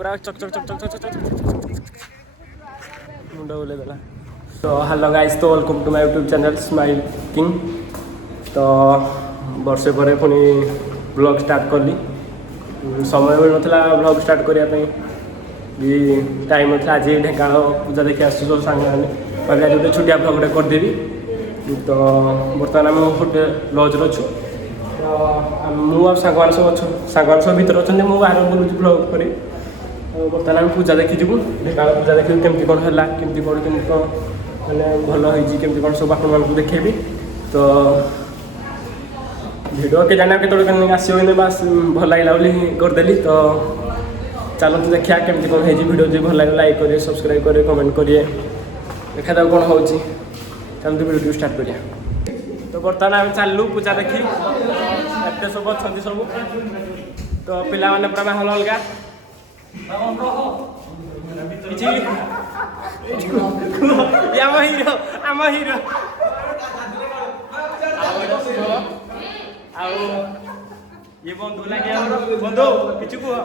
पूरा चक चक चक चक चक चक मुंडा बोले देला। तो हेलो गाइस, तो welcome to my YouTube channel smile king. तो वर्षे पर पुणी ब्लॉग स्टार्ट कली। समय मिल ना ब्लॉग स्टार्ट करने भी टाइम ना। आज ढेंकाण पूजा देखी आसु सब सांग मैंने गोटे छुटिया ब्लॉगटे करदेवी। तो बर्तमान आम गोटे लज्रे अच्छु। मुझे सांग सब अच्छे सांग सब भर अच्छा मुझे बाहर बुलूँ ब्लॉग कर। बर्तमान आम पूजा देखी जीवु ढेंकाण पूजा देखी केमती कौन है केमती कौन मैंने भल होती केमती कौन सब आपण मानक देखेबी। तो भिडियो के जाना के आसो बास भल लगे बोली करदेली। तो चलते देखिए केमती कौन है भिडियो जो भल लगे लाइक करेंगे सब्सक्राइब करेंगे कमेंट करेंगे देखा जाओ कौन हो। चलते भिडियो स्टार्ट करिए। तो बर्तमान आम चलू पूजा देखी एत सब अच्छा सब। तो पिला मैंने पूरा माहौल अलग आम हिरो ये बंधु लगे बंधु किछु कह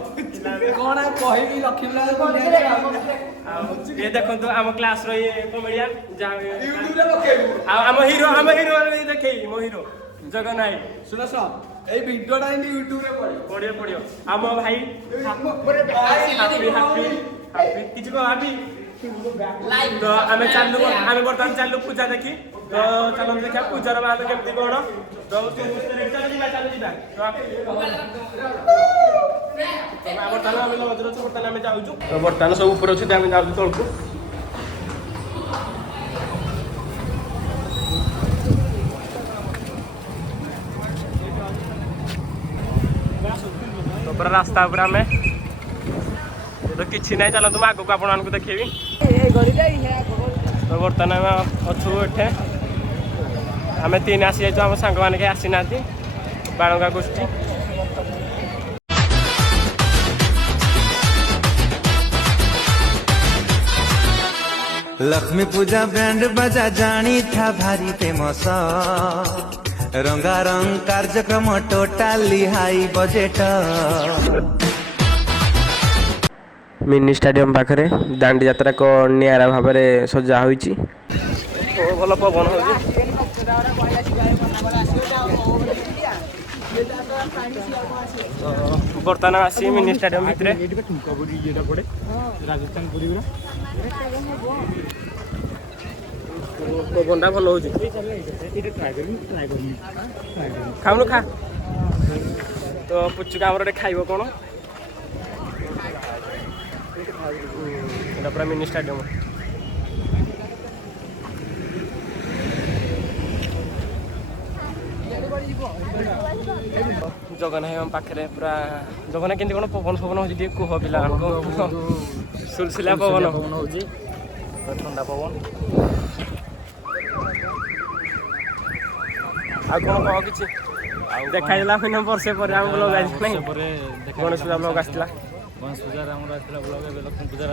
कौन कहबी लक्ष्मी ये देखो आम क्लास ये कमेडियन आम हिरो देखे मो हिरो जगन भाई सुन सुन ए वीडियोटा यूट्यूब रे पड़ियो पड़ियो आम भाई हैप्पी किछु कह हैप्पी। तो आम चलू आम बर्तमान चलू पूजा देखी। तो चलो देखा पूजार बात केमती कौन। तो बर्तमान सब ऊपर अच्छे आम जाऊँ तलू। तो पूरा रास्ता पूरा आम तो किसी ना चलो तुम आगे आपण मानक देखेबी। तो बर्तमान आम अच्छु एठे आम तीन आसी जाइए आम सांग मैंने कहीं आसी ना बाणगा गोष्ठी। लक्ष्मी पूजा बैंड बजा जानी था भारी फेमस रंगारंग कार्यक्रम totally high budget. Mini stadium पाखे दांडी यात्रा को निरा भाव में सजा हो भल पवन हो। बर्तमान आसी मिनी स्टाडियम भितर पवनटा भल हो खाऊनु खा। तो पुचुका आमर खाइब कौन पूरा मिनी स्टाडियम। जगन है पाखे पूरा जगन के कौन पवन फवन हो कह पिला सुलसुलिया पवन ठंडा पवन आ कौन कह कि देखा वर्षे पर आम ब्लॉग गणेश पूजा ब्लॉग आसला गणेश पूजा ब्लॉग लक्ष्मी पूजा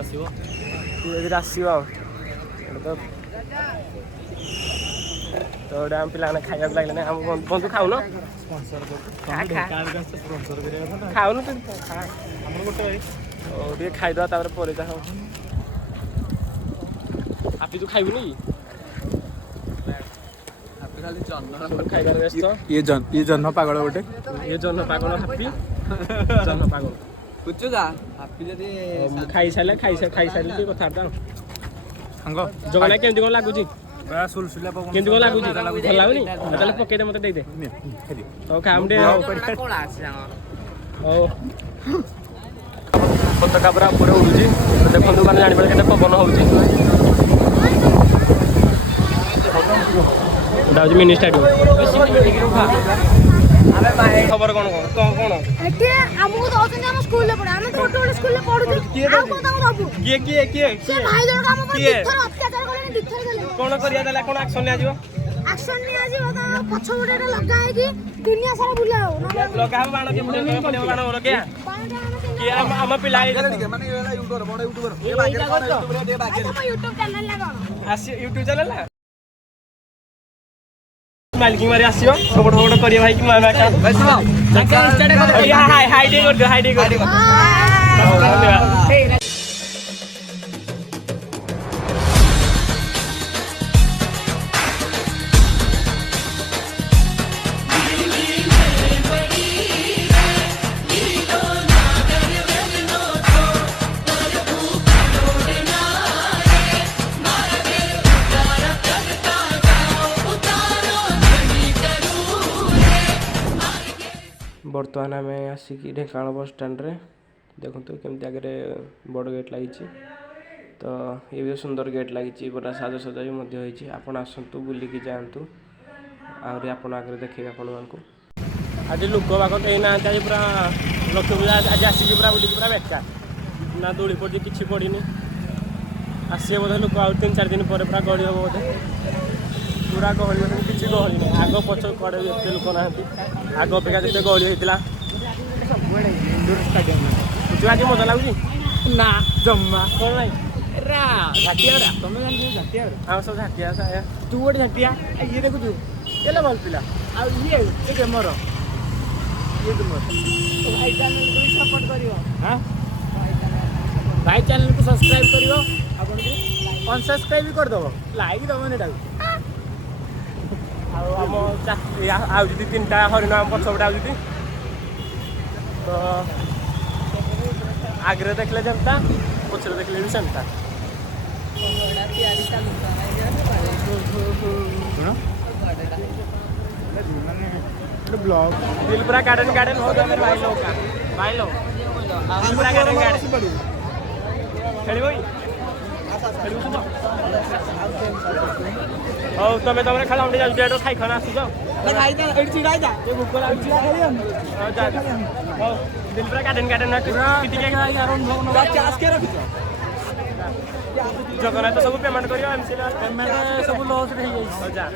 आसो तो आम पे खाया लगे ना बंधु खाऊ न खाऊ गोटे खाईद पर आपी तू खाइबुनि खाइबार व्यस्त ये जन्म पागल गोटे ये जन्म पागल हापी जन्म पागल खाई सारे कथबार्ता जगना केमती कौन लगुच केमती कौन लगुच भल लगुनि ताले पकईदे मत दे तो खाम पताका पूरा पूरा उड़ू देखो मैंने जापर के पवन हो मिनी स्टाडियम। खबर कौन कौन कौन हमको दौन हम स्कूल में पढ़ा हम छोटे छोटे स्कूल में पढ़ू किए किए किए से भाई लोग हम पर दिथर अत्याचार करले दिथर गेले कोन करिया देला कोन एक्शन ले आजियो एक्शन ले आजियो तो पछो गोटे लगा है कि दुनिया सारा बुलाओ लगा बाण के पड़े बाण लगे कि हम पिला माने यूट्यूबर बड़ यूट्यूबर ए बागे यूट्यूबर दे बागे यूट्यूब चैनल लगा आसी यूट्यूब चैनल ला मालिक मारे आसियो फोटो फोटो करिए भाई कि मामा का भाई सुनो हाय हाय दे कर दो हाय दे कर दो बर्तमान आम आसिक ढेंकानाल बस स्टैंड रे देखो केमती आगे बड़ गेट लगी तो ये भी सुंदर गेट लगी पूरा साजसजा भी आपड़ आसतु बुलिकी जातु आहरी आप आगे देखे आपण मानक आज लोक बाक कहीं ना आज पूरा लक्ष्मी पूजा आज आसिक पूरा बुल पूरा बेकार ना दोड़ी पड़ी किसी पड़ी आसे बोधे लोक आ 3-4 दिन पर पूरा गहली हम बोधे पूरा गहली किसी गहली नहीं आग पछ कड़े एत लोक ना आग अपेक्षा जिते गहली होता आज मजा लगुच ना जम्मा कौन ना झाटिया तुम झाटिया आम सब झाटिया तू गोटे झाटिया ये देखु केले भल पिला ये गेमर ये तुम भाई चैनल को सपोर्ट करियो हां भाई चैनल को सब्सक्राइब करियो आपन को अनसब्सक्राइब भी कर दो लाइक दो ने डाल आम आउदी 3टा हरिण पछपटे आउदी तो आगे देखले जमता पछरे देखले भी सेमता ब्लॉग दिलपुरा गार्डन गार्डन हो गया मेरे भाई लोग दिलपुरा गार्डन गार्डन खेल हौ तुम तुम खेला जाऊँ खाई खाना आसुच दिलपुरा गार्डन गार्डन जगन्नाथ सब पेमेंट कर सब लॉस जा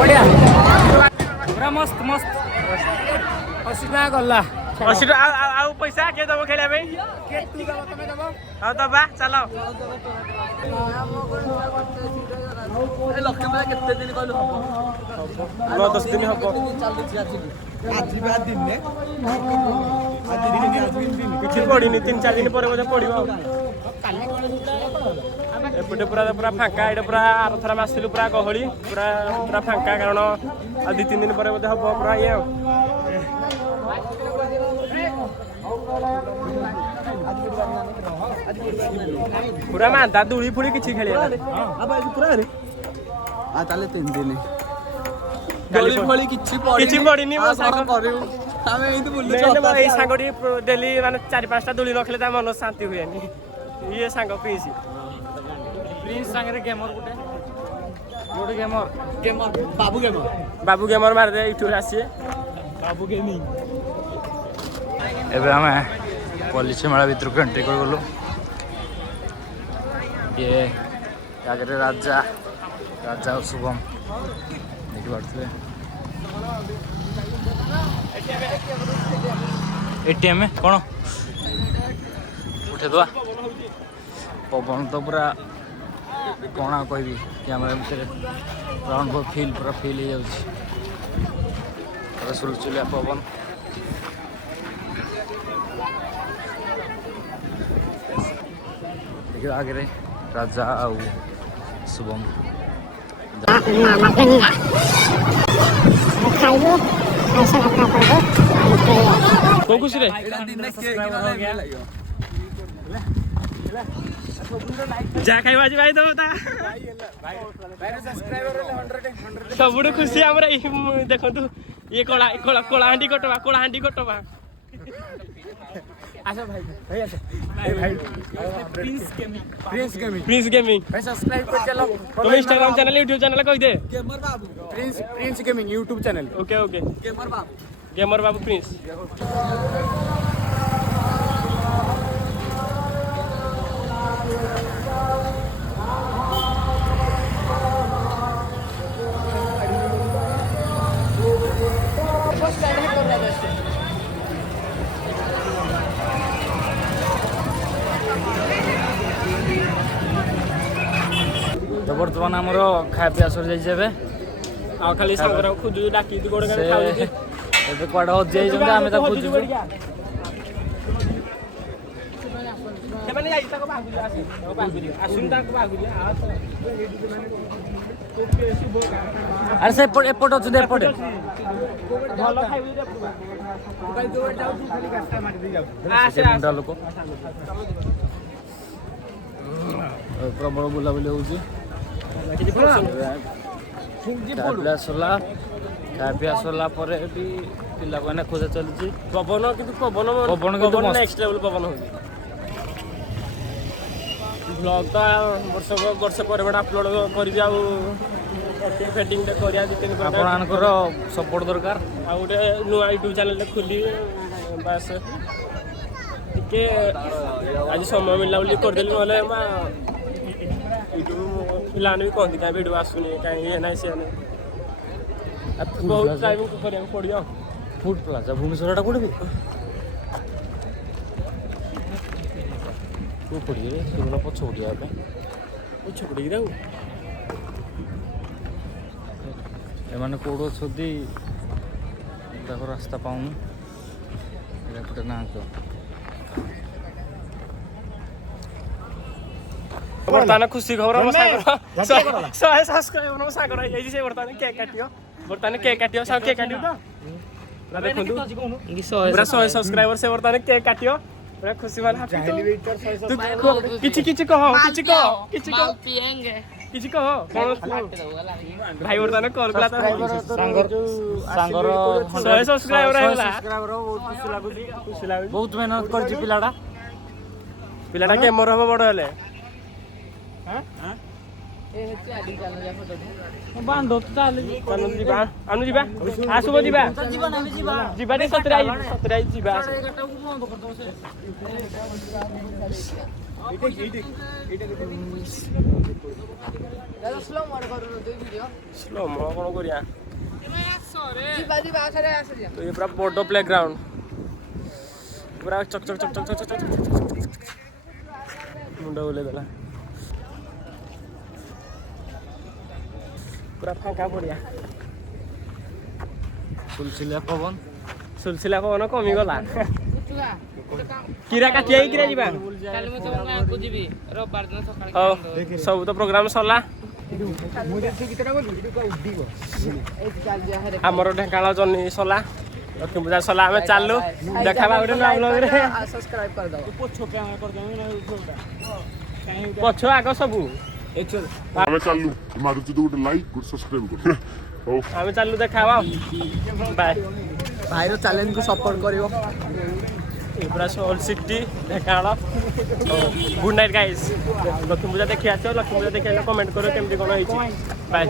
बढ़िया पूरा मस्त मस्त 80 टका गला 80 पैसा किए दब खेल हाँ दबा चल नौ 10 दिन हम किसी पड़ी 3-4 दिन पर पड़ो एपटे पूरा पूरा फांका ये पूरा आरथर आसलु पूरा गहली पूरा पूरा फांका कारण आ 2-3 दिन पर हम पूरा ये पूरा मांदा दूली फुड़ी किसी खेल ताले 3 दिन किसी पड़ी सांगटी डेली मान 4-5टा दूली रखले मन शांति हुए ये सांग प्रिंस सांगे गेमर गोटे गेमर बाबू गेमर मार दे यूट्यूब आसीए बाबू गेमिंग एबे हमें पॉलिसी मेला भर को एंट्री कर गलु ये आगे राजा राजा और शुभम देखी पारे एटीएम कौन उठेदवा पवन तो पूरा कौन कह कैमेरा भितर राउंड फील पूरा फील हो जाए सुलचुलिया पवन देखिए आगे राजा आउ शुभम को खुश रे जा खाइबा जी भाई तो बता सबुठ खुशी आम देखु ये कलाहांडी कटवा आशा भाई भाई आशा भाई प्रिंस गेमिंग भाई सब्सक्राइब कर चलो तुम इंस्टाग्राम चैनल यूट्यूब चैनल कह दे gamer Babu Prince gaming YouTube channel okay okay gamer Babu Prince तो बर्तमान आमर खाया पिया सर जाइए आ खाली सांगर खोजु डाकी गोड़ से ଏବେ କୁଆଡ଼େ ହଜି ଯାଇଛନ୍ତି ଆମେ ତାକୁ ଖୋଜୁଛୁ। ସେମାନେ ଯାଇ ତାକୁ ବାହାଘର ଆସି ଆସୁନି ତାକୁ ବାହାଘର ଆରେ ସେ ଏପଟେ ଅଛନ୍ତି ଏପଟେ। ଭଲ ଖାଇବୁ ସେ ମୁଣ୍ଡା ଲୋକ ପ୍ରବଳ ବୁଲାବୁଲି ହେଉଛି। ଖାଇବା ସରିଲା, ଖାଇବା ସରିଲା ପରେ ବି ପିଲାମାନେ ଖୋଜା ଚାଲିଛି। ପବନ କିନ୍ତୁ ପବନ କିନ୍ତୁ ନେକ୍ସଟ ଲେଭେଲ ପବନ ହେଉଛି। ବ୍ଲଗ ତ ବର୍ଷ ପରେ ଗୋଟେ ଅପଲୋଡ଼ କରିବି ଆଉ ଫେଟିଂଟା କରିବା ଦୁଇ ତିନି ଆପଣମାନଙ୍କର ସପୋର୍ଟ ଦରକାର। ଆଉ ଗୋଟେ ନୂଆ ୟୁଟ୍ୟୁବ୍ ଚ୍ୟାନେଲଟେ ଖୋଲିବି ବାସ୍ ଟିକେ ଆଜି ସମୟ ମିଳିଲା ବୋଲି କରିଦେଲି ନହେଲେ ୟୁଟ୍ୟୁବ୍ ପିଲାମାନେ ବି କହନ୍ତି କାହିଁ ଭିଡ଼ିଓ ଆସୁନି କାହିଁ ଇଏ ନାହିଁ ସିଏ ନାହିଁ ବହୁତ ଟାଇମ୍ କରିବାକୁ ପଡ଼ିବ। ଫୁଡ୍ ପ୍ଲାଜା ଭୁବନେଶ୍ୱରଟା କୋଉଠି ବି କୋଉ ପଡ଼ିବେ ସୁରଳ ପଛ ପଡ଼ିବା ପାଇଁ ପଛ ପଡ଼ିକି ଯାଉ ଏମାନେ କୋଉଠି ଅଛନ୍ତି ତାଙ୍କ ରାସ୍ତା ପାଉନି। ଏପଟେ ନାହାନ୍ତି ବର୍ତ୍ତମାନ ଖୁସି ଖବର ମୋ ସାଙ୍ଗର 100 ସବସ୍କ୍ରାଇବର ମୋ ସାଙ୍ଗର ହେଇଯାଇଛି। ସେ ବର୍ତ୍ତମାନ କେକ୍ କାଟିବ ସାଙ୍ଗ କେକ୍ କାଟିବ ତ ପୁରା ଦେଖନ୍ତୁ ପୁରା 100 ସବସ୍କ୍ରାଇବର ସେ ବର୍ତ୍ତମାନ କେକ୍ କାଟିବ ପୁରା ଖୁସି ମାନେ କିଛି କହ କଣ ଭାଇ ବର୍ତ୍ତମାନ କଲ୍ କଲା ସାଙ୍ଗର 100 ସବସ୍କ୍ରାଇବର ହେଇଗଲା। ଖୁସି ଲାଗୁଛି ବହୁତ ମେହନତ କରିଛି ପିଲାଟା କେମର ହବ ବଡ଼ ହେଲେ ଯିବା ଆସିବ ଯିବା ସତରେ ଯିବା ସ୍ଲୋ ମୋ କଣ କରିବା ପୁରା ବଡ଼ ପ୍ଲେଗ୍ରାଉଣ୍ଡ ପୁରା ଚକ୍ ମୁଣ୍ଡ ବୁଲେଇ ଦେଲା ପୁରା ଫାଙ୍କା ପଡ଼ିଆ ସୁଲସୁଲିଆ ପବନ କମିଗଲା। କିରା କାଟି କିରା ଯିବା ହଉ ସବୁ ତ ପ୍ରୋଗ୍ରାମ ସରିଲା। ଆମର ଢେଙ୍କାନାଳ ଜର୍ଣ୍ଣି ସରିଲା, ଲକ୍ଷ୍ମୀ ପୂଜା ସରିଲା, ଆମେ ଚାଲୁ ଦେଖାବା ଗୋଟେ ନୂଆ ବ୍ଲଗରେ। ପଛ ଆଗ ସବୁ ଆମେ ଚାଲୁ ମାରୁଛୁ ତ ଗୋଟେ ଲାଇକ୍ ଗୋଟେ ସବସ୍କ୍ରାଇବ କର। ହଉ ଆମେ ଚାଲୁ ଦେଖାବା ବାଏ। ଭାଇର ଚ୍ୟାଲେଞ୍ଜକୁ ସପୋର୍ଟ କରିବ। ପୁରା old city Dhenkanal. Good night guys. Lakshmi Puja ଦେଖି ଆସିବ, ଲକ୍ଷ୍ମୀ ପୂଜା ଦେଖି ଆସିଲେ କମେଣ୍ଟ କର କେମିତି କ'ଣ ହେଇଛି। ବାଏ।